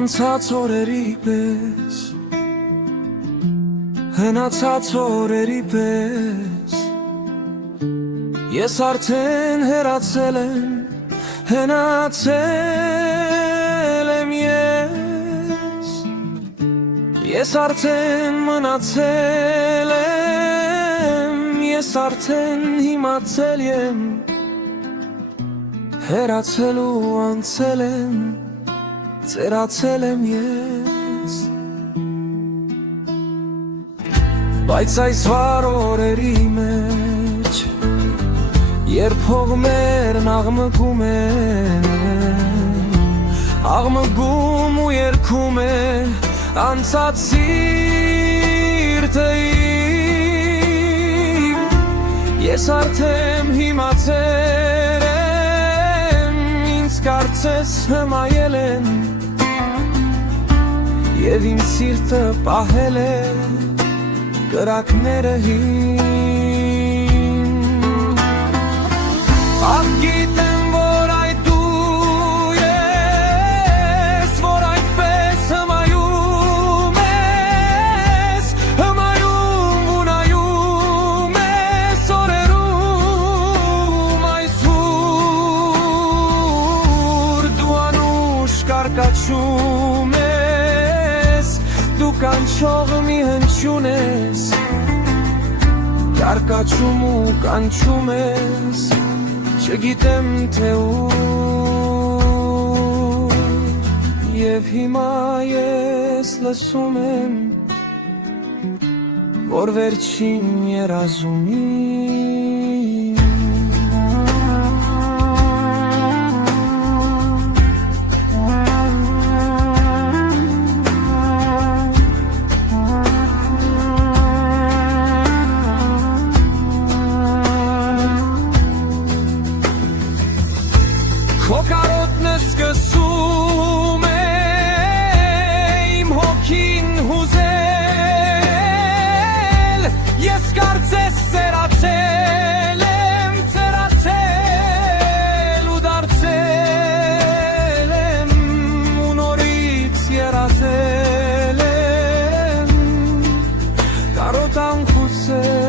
Անցած օրերի պես, հնացած օրերի պես, ես արդեն հեռացել եմ, հնացել եմ ես արդեն մնացել եմ, ես արդեն հիմացել եմ, հեռացել ու անցել եմ, ծերացել եմ ես, բայց այս վառ օրերի մեջ, երբ հողմերն աղմկում են, աղմկում ու երգում է անցած սիրտը իմ, ես արդեն հիմացել եմ, ինձ կարծես հմայել են, և իմ սիրտը պահել է կրակները հին, ախ գիտեմ, որ այդ դու ես, որ այդպես հմայում ես, հմայում ու նայում ես օրերում այսուր, դու անուշ կարկաչում ես, դու կանչող մի հնչյուն ես, կարկաչում ու կանչում ես, չգիտեմ թե ուր, և հիմա ես լսում եմ, որ վերջին երազումին քո կարոտն է սկսում է իմ հոգին հուզել, ես կարծես սերացել եմ, ծերացել ու դարձել եմ ու նորից երազել եմ, կարոտ անխուսել